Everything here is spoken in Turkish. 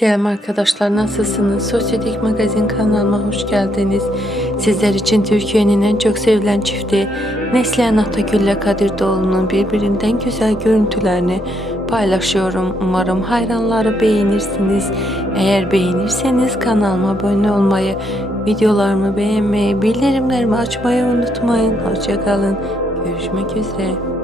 Selam arkadaşlar nasılsınız? Sosyetik Magazin kanalıma hoş geldiniz. Sizler için Türkiye'nin en çok sevilen çifti Neslihan Atagül ile Kadir Doğulu'nun birbirinden güzel görüntülerini paylaşıyorum. Umarım hayranları beğenirsiniz. Eğer beğenirseniz kanalıma abone olmayı, videolarımı beğenmeyi, bildirimlerimi açmayı unutmayın. Hoşçakalın. Görüşmek üzere.